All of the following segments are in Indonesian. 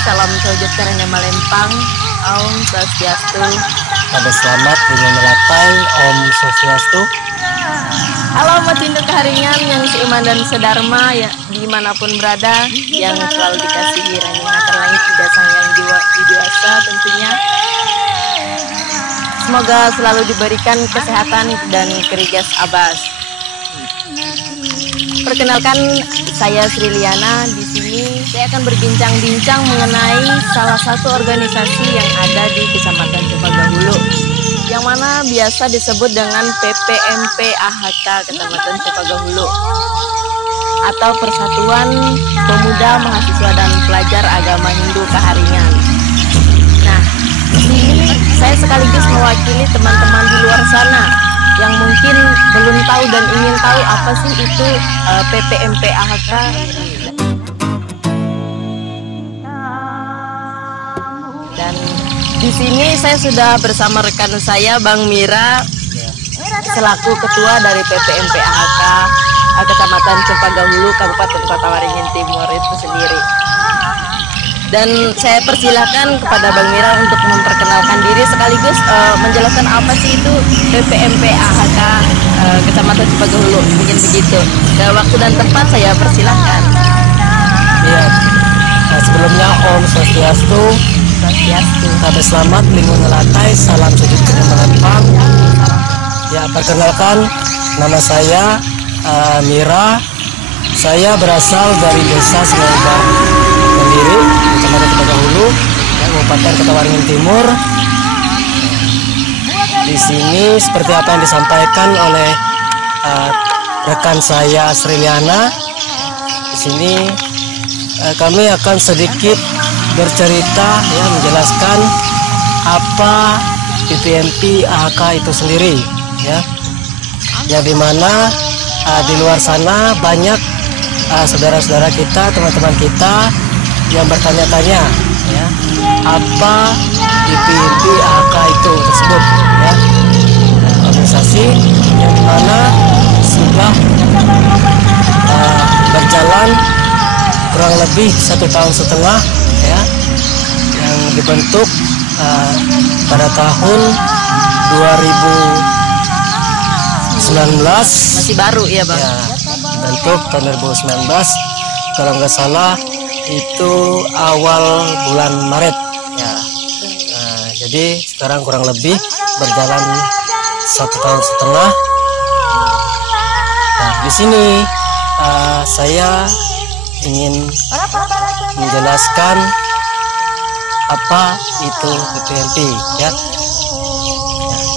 salam sojot karena Malempang, Om Swastiastu. Pada selamat dengan melapai, Om Swastiastu. Halo Umat Hindu Kaharingan yang seiman dan sedharma ya, dimanapun berada, yang selalu dikasihi Raningatar Langit Ida Sang Yang Widiwasa tentunya. Semoga selalu diberikan kesehatan dan kerigas abas. Perkenalkan, saya Sri Liana. Di sini saya akan berbincang-bincang mengenai salah satu organisasi yang ada di Kecamatan Cempagahulu, yang mana biasa disebut dengan PPMP AHK Kecamatan Cempagahulu, atau Persatuan Pemuda Mahasiswa dan Pelajar Agama Hindu Kaharingan. Nah, di sini saya sekaligus mewakili teman-teman di luar sana yang mungkin belum tahu dan ingin tahu apa sih itu PPMP AHK. Dan di sini saya sudah bersama rekan saya Bang Mira selaku ketua dari PPMP AHK Kecamatan Cempagahulu, Kabupaten Kota Waringin Timur itu sendiri. Dan saya persilahkan kepada Bang Mira untuk memperkenalkan diri sekaligus menjelaskan apa sih itu PPMP AHK Kecamatan Cempagahulu, mungkin begitu. Dan waktu dan tempat saya persilahkan. Iya. Nah, sebelumnya Om Swastiastu. Pada selamat lingkungan ngelatai, salam sujud kena Malempang. Ya, perkenalkan, nama saya Mira. Saya berasal dari Desa Singawang Mandiri, Kecamatan Cempagahulu, Kabupaten Kota Waringin Timur. Di sini seperti apa yang disampaikan oleh rekan saya Sri Liana, di sini kami akan sedikit bercerita ya, menjelaskan apa PPMP AHK itu sendiri ya. Yang dimana di luar sana banyak saudara-saudara kita, teman-teman kita yang bertanya-tanya ya, apa PPMP AHK itu tersebut ya. Organisasi yang dimana sudah berjalan kurang lebih 1,5 tahun ya, yang dibentuk pada tahun 2019. Masih baru ya Bang? Ya, dibentuk tahun 2019, kalau nggak salah itu awal bulan Maret ya. Jadi sekarang kurang lebih berjalan 1,5 tahun. Nah, di sini saya ingin menjelaskan apa itu PPMP ya.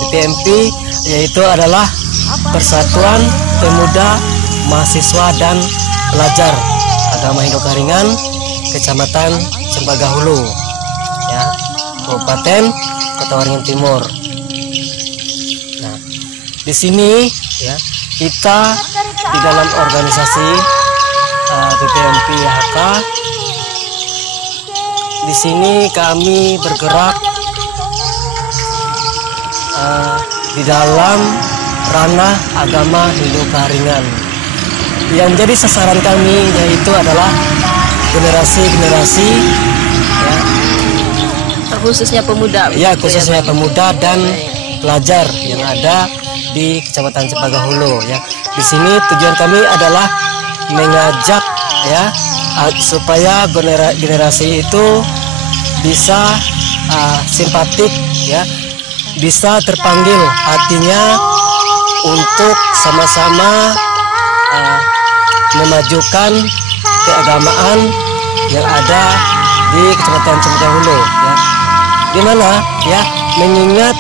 PPMP yaitu adalah Persatuan Pemuda Mahasiswa dan Pelajar Agama Hindu Kaharingan, Kecamatan Cempagahulu ya, Kabupaten Kota Waringin Timur. Nah, di sini ya, kita di dalam organisasi PPMP AHK, di sini kami bergerak di dalam ranah agama Hindu Kaharingan. Yang menjadi sasaran kami yaitu adalah generasi-generasi ya, Khususnya pemuda ya, khususnya pemuda dan pelajar yang ada di Kecamatan Cempagahulu ya. Di sini tujuan kami adalah mengajak ya, supaya generasi itu bisa simpatik ya, bisa terpanggil hatinya untuk sama-sama memajukan keagamaan yang ada di Kecamatan Cempagahulu ya. Di mana ya, mengingat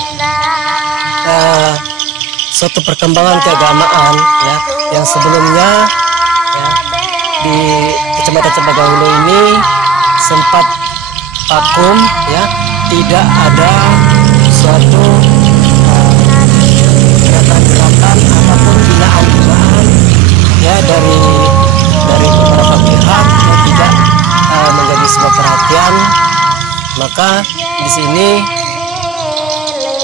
suatu perkembangan keagamaan ya, yang sebelumnya ya, di Kecamatan Cempagahulu ini sempat vakum ya, tidak ada suatu gerakan-gerakan ataupun binaan-binaan ya dari beberapa pihak yang tidak menjadi sebuah perhatian. Maka di sini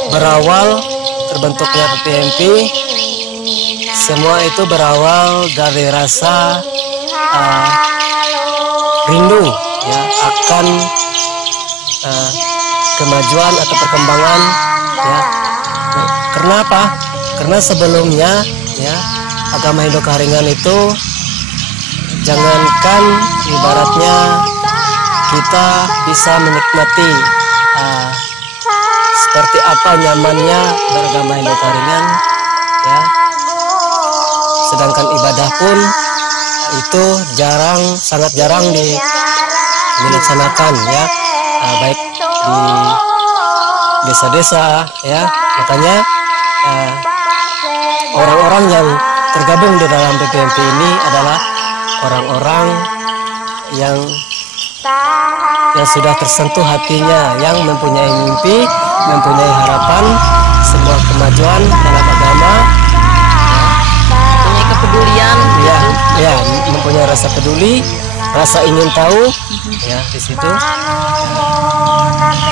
berawal terbentuknya PPMP, semua itu berawal dari rasa rindu ya akan melakukan kemajuan atau perkembangan, ya. Karena apa? Karena sebelumnya, ya, agama Hindu Kaharingan itu jangankan ibaratnya kita bisa menikmati seperti apa nyamannya beragama Hindu Kaharingan, ya, sedangkan ibadah pun itu sangat jarang dilaksanakan, ya, baik di desa-desa, ya. Makanya orang-orang yang tergabung di dalam PPMP ini adalah orang-orang yang sudah tersentuh hatinya, yang mempunyai mimpi, mempunyai harapan semua kemajuan dalam agama, Punya kepedulian, ya, gitu. ya, mempunyai rasa peduli, rasa ingin tahu, ya, di situ.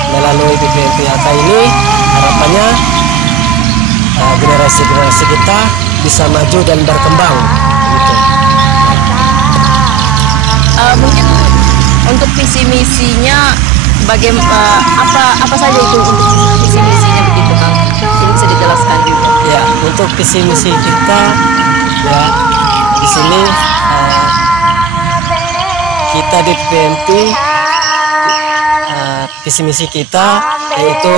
Melalui PPMP-HK ini harapannya generasi-generasi kita bisa maju dan berkembang, gitu. Mungkin untuk visi misinya apa saja itu untuk visi misinya begitu, Kang? Ini bisa dijelaskan juga. Ya, untuk visi misi kita, ya, di sini kita di PPMP, visi misi kita yaitu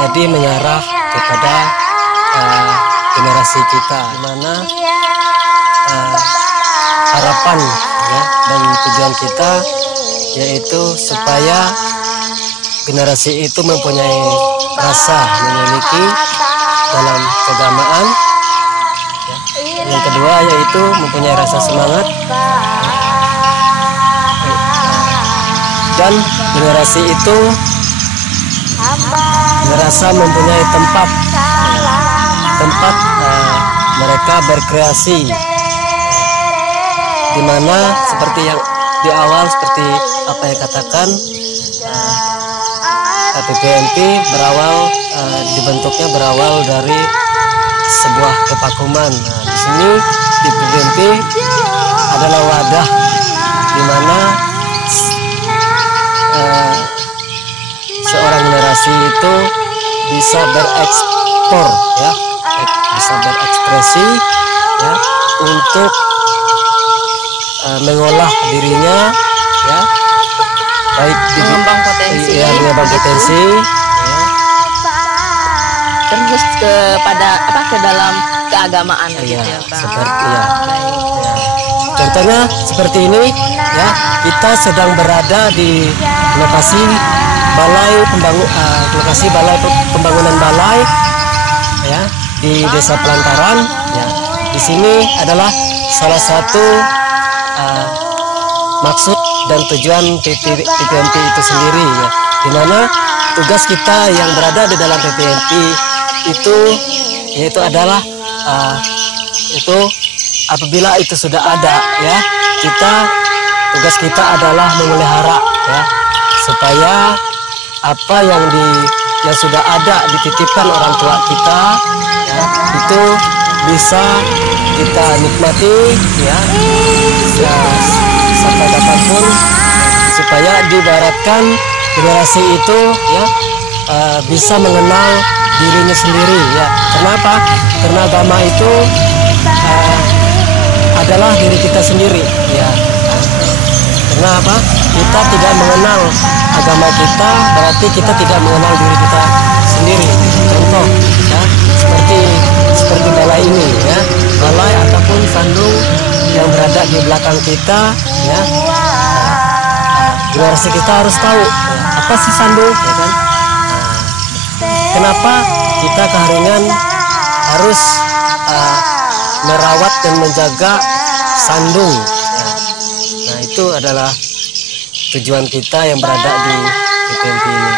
tadi mengarah kepada generasi kita, di mana harapan, ya, dan tujuan kita yaitu supaya generasi itu mempunyai rasa memiliki dalam keagamaan, ya. Yang kedua yaitu mempunyai rasa semangat, dan generasi itu merasa mempunyai tempat mereka berkreasi, di mana seperti yang di awal, seperti apa yang katakan, PPMP dibentuknya berawal dari sebuah kepakuman. Nah, di sini di PPMP adalah wadah di mana seorang generasi itu bisa berekspor, ya, bisa berekspresi, ya, untuk mengolah dirinya, ya, baik Mengembang potensi, ya, mengembang potensi, ya. Terus ke dalam keagamaan, Ya, gitu ya, Kang. seperti, ya. Baik. Ya. Contohnya seperti ini, ya, kita sedang berada di lokasi pembangunan balai, ya, di Desa Pelantaran, ya. Di sini adalah salah satu maksud dan tujuan PPMP itu sendiri, ya, di mana tugas kita yang berada di dalam PPMP itu yaitu adalah itu apabila itu sudah ada, ya, tugas kita adalah memelihara, ya, supaya apa yang sudah ada dititipkan orang tua kita, ya, itu bisa kita nikmati, ya, sampai kapanpun, supaya diibaratkan generasi itu, ya, bisa mengenal dirinya sendiri, ya. Kenapa? Karena agama itu adalah diri kita sendiri, ya. Karena apa? Kita tidak mengenal agama kita, berarti kita tidak mengenal diri kita sendiri. Contoh, ya, seperti balai ini, ya, balai ataupun sandung yang berada di belakang kita, ya. Generasi kita harus tahu, ya, apa sih sandung, ya kan? Kenapa kita Kaharingan harus merawat dan menjaga sandung, ya. Nah, itu adalah tujuan kita yang berada di PPMP ini.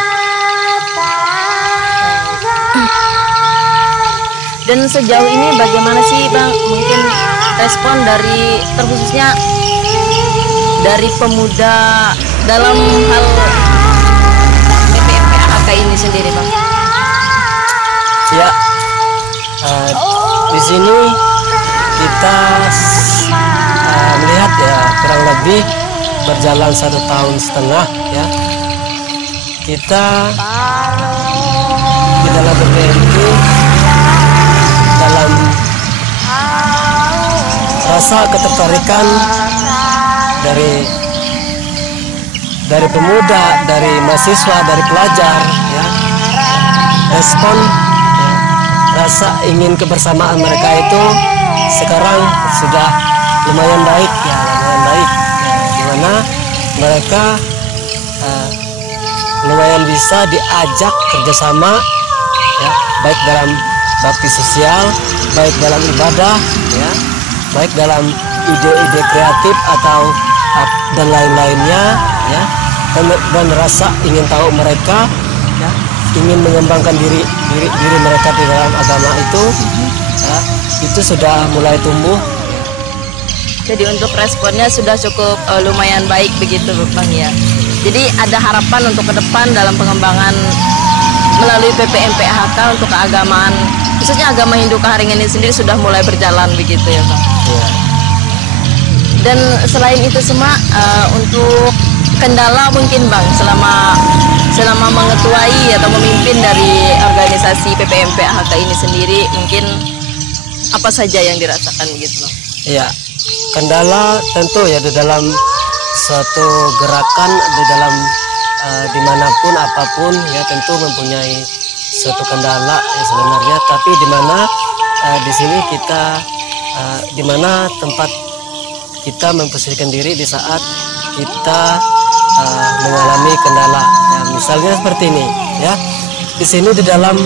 Dan sejauh ini bagaimana sih, Bang, mungkin respon dari terkhususnya dari pemuda dalam hal PPMP-HK ini sendiri, Bang? Ya, di sini kita melihat, ya, kurang lebih berjalan 1,5 tahun ya, kita di dalam BPMP dalam rasa ketertarikan dari pemuda, dari mahasiswa, dari pelajar ya, respon ya, rasa ingin kebersamaan mereka itu sekarang sudah lumayan baik ya, dimana mereka lumayan bisa diajak kerjasama ya, baik dalam bakti sosial, baik dalam ibadah ya, baik dalam ide-ide kreatif atau dan lain-lainnya ya, dan rasa ingin tahu mereka ya, ingin mengembangkan diri mereka di dalam agama itu ya, itu sudah mulai tumbuh. Jadi untuk responnya sudah cukup lumayan baik begitu Bang ya. Jadi ada harapan untuk ke depan dalam pengembangan melalui PPMP-AHK untuk keagamaan, khususnya agama Hindu Kaharingan ini sendiri sudah mulai berjalan begitu ya Bang. Ya. Dan selain itu semua untuk kendala mungkin Bang selama mengetuai atau memimpin dari organisasi PPMP-AHK ini sendiri, mungkin apa saja yang dirasakan begitu Bang? Iya, kendala tentu ya di dalam suatu gerakan, di dalam dimanapun apapun ya tentu mempunyai suatu kendala ya sebenarnya, tapi di mana di sini kita di mana tempat kita memposisikan diri di saat kita mengalami kendala ya, misalnya seperti ini ya, di sini di dalam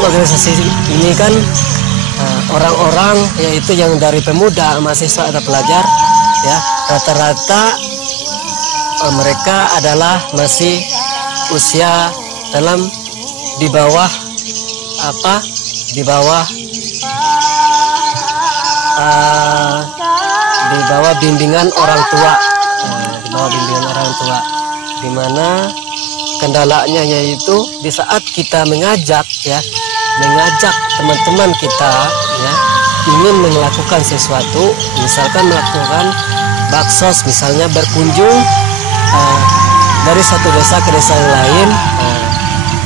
organisasi ini kan orang-orang yaitu yang dari pemuda, mahasiswa atau pelajar ya, rata-rata mereka adalah masih usia di bawah bimbingan orang tua, di mana kendalanya yaitu di saat kita mengajak teman-teman kita ya, ingin melakukan sesuatu, misalkan melakukan baksos, misalnya berkunjung dari satu desa ke desa yang lain.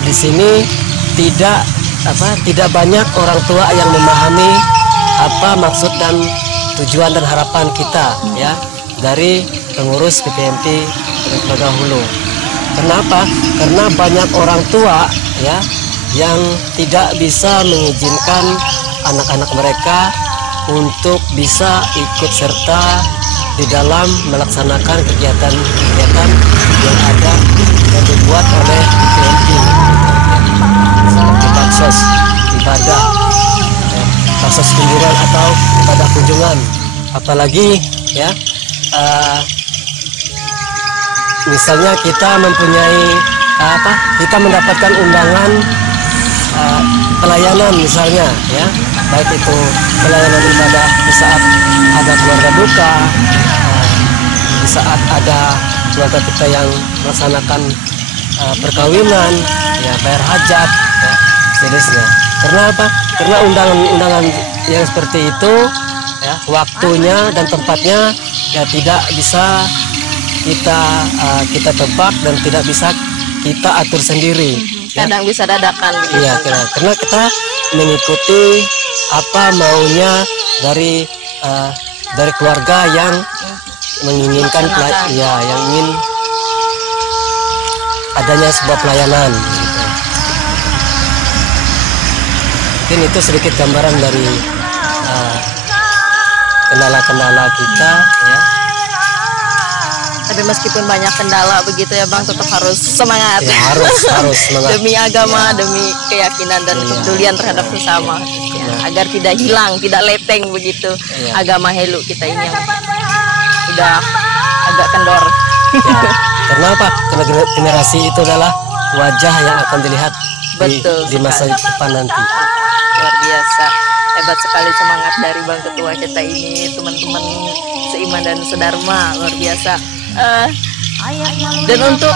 Di sini tidak banyak orang tua yang memahami apa maksud dan tujuan dan harapan kita ya dari pengurus PPMP Lembaga Hulu. Kenapa? Karena banyak orang tua ya yang tidak bisa mengizinkan anak-anak mereka untuk bisa ikut serta di dalam melaksanakan kegiatan-kegiatan yang ada yang dibuat oleh PPMP seperti baksos, ibadah, baksos kunjungan atau ibadah kunjungan. Apalagi ya misalnya kita mendapatkan undangan pelayanan misalnya ya, baik itu pelayanan ibadah di saat ada keluarga duka, di saat ada keluarga kita yang melaksanakan perkawinan ya, bayar hajat ya, sejenisnya. Karena apa? Karena undangan-undangan yang seperti itu ya, waktunya dan tempatnya ya tidak bisa kita tebak dan tidak bisa kita atur sendiri. Kadang bisa dadakan. Iya, karena kita mengikuti apa maunya dari keluarga yang menginginkan yang ingin adanya sebuah pelayanan. Mungkin itu sedikit gambaran dari kendala-kendala kita ya. Tapi meskipun banyak kendala begitu ya Bang, tetap harus semangat. Ya, harus semangat. Demi agama, demi keyakinan dan kepedulian terhadap sesama. Ya, agar tidak hilang, tidak leteng begitu agama Helu kita ini yang sudah agak kendor. Ya, karena apa? Karena generasi itu adalah wajah yang akan dilihat di masa depan nanti. Luar biasa. Hebat sekali semangat dari Bang Ketua kita ini, teman-teman seiman dan sedharma, luar biasa. Dan untuk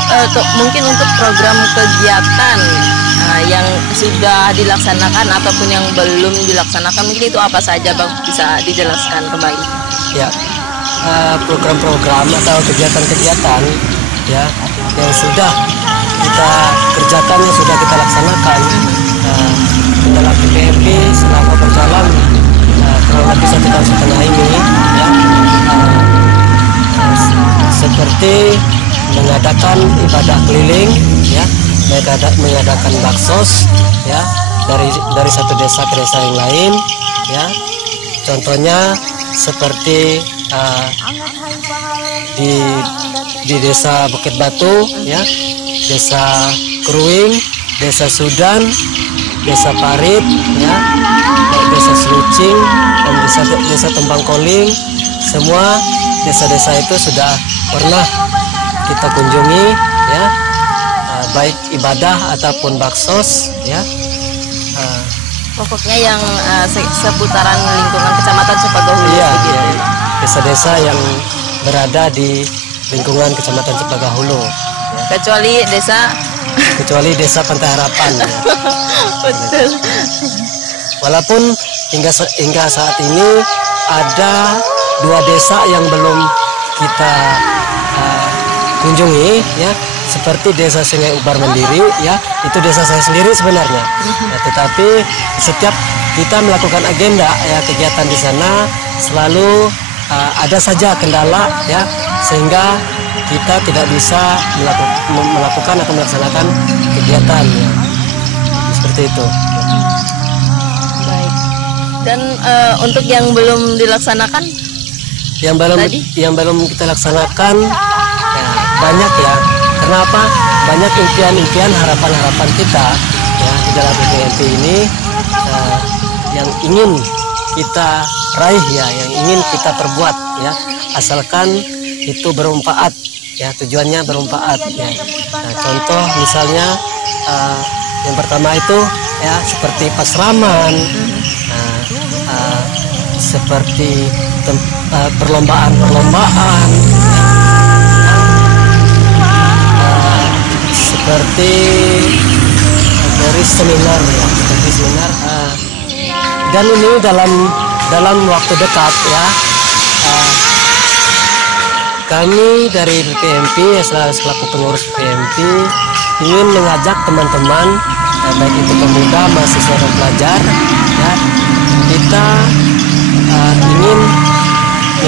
mungkin untuk program kegiatan yang sudah dilaksanakan ataupun yang belum dilaksanakan, mungkin itu apa saja Bang, bisa dijelaskan kembali? Ya, program-program atau kegiatan-kegiatan ya yang sudah kita kerjakan, yang sudah kita laksanakan dalam PPMP selama berjalan kurang lebih 1,5 tahun ini ya, seperti mengadakan ibadah keliling ya, mengadakan baksos ya dari satu desa ke desa yang lain ya. Contohnya seperti di desa Bukit Batu ya, desa Kruing, desa Sudan, desa Parit ya, desa Selucing, dan desa Tembang Koling. Semua desa-desa itu sudah pernah kita kunjungi ya, baik ibadah ataupun baksos ya. Pokoknya yang seputaran lingkungan Kecamatan Cepagahulu Iya, begitu. iya. Desa-desa yang berada di lingkungan Kecamatan Cepagahulu ya. Kecuali desa Pantai Harapan ya. Betul. Walaupun hingga saat ini ada 2 desa yang belum kita kunjungi ya, seperti desa Sungai Ubar Mandiri ya, itu desa saya sendiri sebenarnya ya, tetapi setiap kita melakukan agenda ya, kegiatan di sana selalu ada saja kendala ya, sehingga kita tidak bisa melakukan atau melaksanakan kegiatan ya, seperti itu. Baik. Dan untuk yang belum dilaksanakan, yang belum kita laksanakan ya, banyak ya. Kenapa? Banyak impian-impian, harapan-harapan kita ya di dalam PPMP ini yang ingin kita raih ya, yang ingin kita perbuat ya, asalkan itu bermanfaat ya, tujuannya bermanfaat ya. Nah, contoh misalnya yang pertama itu ya seperti pasraman, seperti perlombaan-perlombaan ya, seperti dari seminar ya, seperti seminar dan ini dalam waktu dekat ya, kami dari PPMP selaku pengurus PPMP ingin mengajak teman-teman baik itu pemuda, mahasiswa dan pelajar ya, kita ingin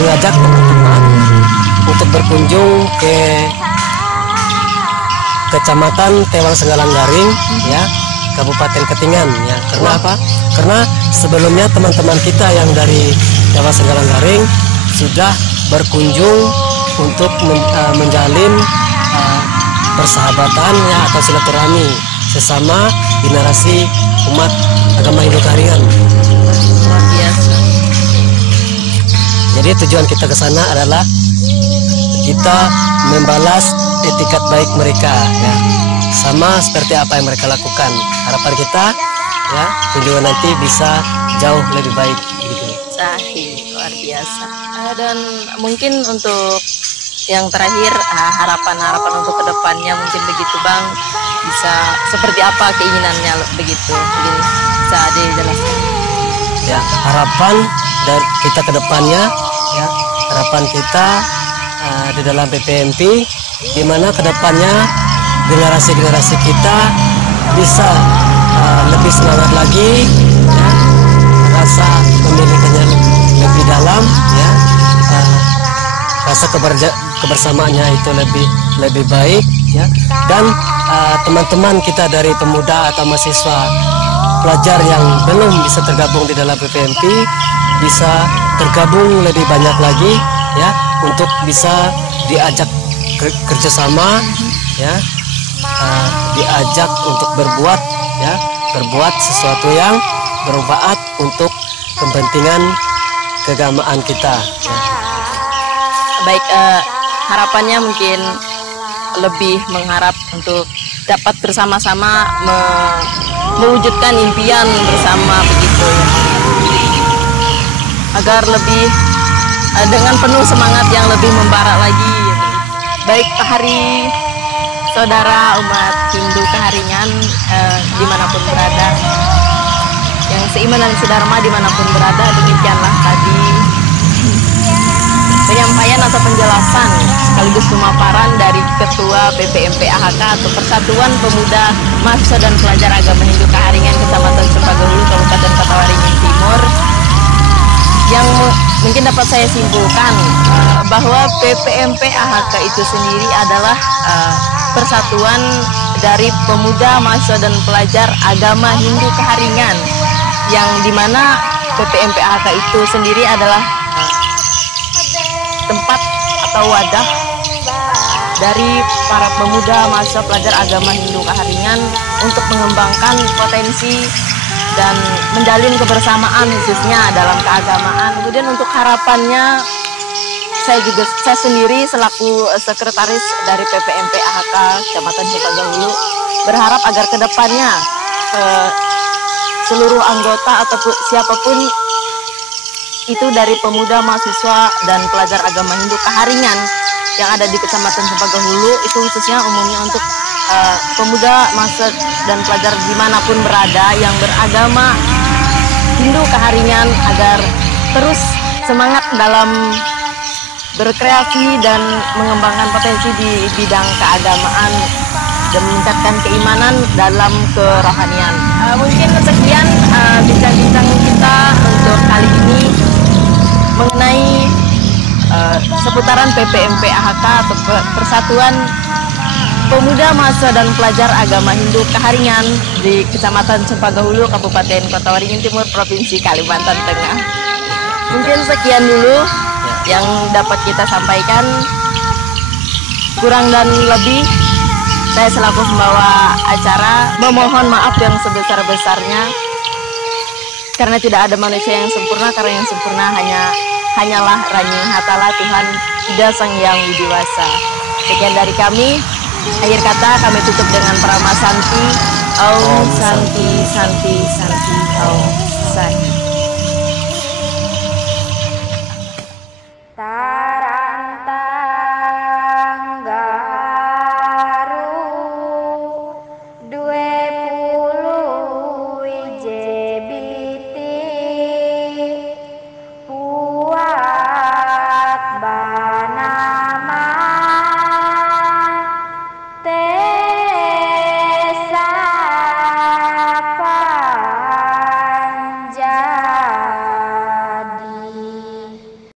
mengajak teman-teman untuk berkunjung ke Kecamatan Tewang Senggalang Garing ya, Kabupaten Ketingan ya. Karena apa? Karena sebelumnya teman-teman kita yang dari Tewang Senggalang Garing sudah berkunjung untuk menjalin persahabatan ya, atau silaturahmi sesama generasi umat agama Hindu Karingan. luar biasa. Jadi tujuan kita ke sana adalah kita membalas etikat baik mereka ya, sama seperti apa yang mereka lakukan. Harapan kita ya, kunjungan nanti bisa jauh lebih baik gitu. Sahih, luar biasa. Dan mungkin untuk yang terakhir, harapan-harapan untuk kedepannya mungkin begitu Bang, bisa seperti apa keinginannya begitu, mungkin bisa dijelaskan. Ya, harapan dari kita kedepannya ya, harapan kita di dalam PPMP, gimana kedepannya generasi-generasi kita bisa lebih semangat lagi ya, rasa memilikinya lebih dalam ya, rasa kebersamaannya itu lebih baik ya, dan teman-teman kita dari pemuda atau mahasiswa pelajar yang belum bisa tergabung di dalam PPMP bisa tergabung lebih banyak lagi ya, untuk bisa diajak kerjasama ya, diajak untuk berbuat ya, berbuat sesuatu yang bermanfaat untuk kepentingan keagamaan kita ya. Baik, harapannya mungkin lebih mengharap untuk dapat bersama-sama mewujudkan impian bersama begitu ya, agar lebih dengan penuh semangat yang lebih membara lagi ya. Baik, Hari saudara umat Hindu Kaharingan dimanapun berada, yang seiman dan sedharma dimanapun berada, demikianlah tadi penyampaian atau penjelasan sekaligus pemaparan dari Ketua PPMP AHK atau Persatuan Pemuda Mahasiswa dan Pelajar Agama Hindu Kaharingan Kecamatan Cempaka-Hulu Kabupaten Kota Waringin Timur, yang mungkin dapat saya simpulkan bahwa PPMP AHK itu sendiri adalah persatuan dari pemuda, mahasiswa dan pelajar agama Hindu Kaharingan, yang dimana PPMP AHK itu sendiri adalah tempat atau wadah dari para pemuda, mahasiswa, pelajar agama Hindu Kaharingan untuk mengembangkan potensi dan menjalin kebersamaan khususnya dalam keagamaan. Kemudian untuk harapannya, saya sendiri selaku sekretaris dari PPMP AHK Kecamatan Cempaka-Hulu berharap agar kedepannya seluruh anggota ataupun siapapun itu dari pemuda, mahasiswa dan pelajar agama Hindu Kaharingan yang ada di Kecamatan Cempaka-Hulu, itu khususnya umumnya untuk pemuda, mahasiswa dan pelajar dimanapun berada yang beragama Hindu Kaharingan agar terus semangat dalam berkreasi dan mengembangkan potensi di bidang keagamaan dan meningkatkan keimanan dalam kerohanian. Mungkin sekian bincang-bincang kita untuk kali ini mengenai seputaran PPMP AHK atau Persatuan Pemuda, Mahasiswa dan Pelajar Agama Hindu Kaharingan di Kecamatan Cempaka-Hulu, Kabupaten Kota Waringin Timur, Provinsi Kalimantan Tengah. Mungkin sekian dulu yang dapat kita sampaikan. Kurang dan lebih, saya selaku pembawa acara memohon maaf yang sebesar-besarnya, karena tidak ada manusia yang sempurna, karena yang sempurna hanyalah Ranying Hatala, Tuhan Ida Sang Yang Widiwasa. Sekian dari kami. Akhir kata kami tutup dengan Parama Santi. Om Santi Santi Santi Om Santi.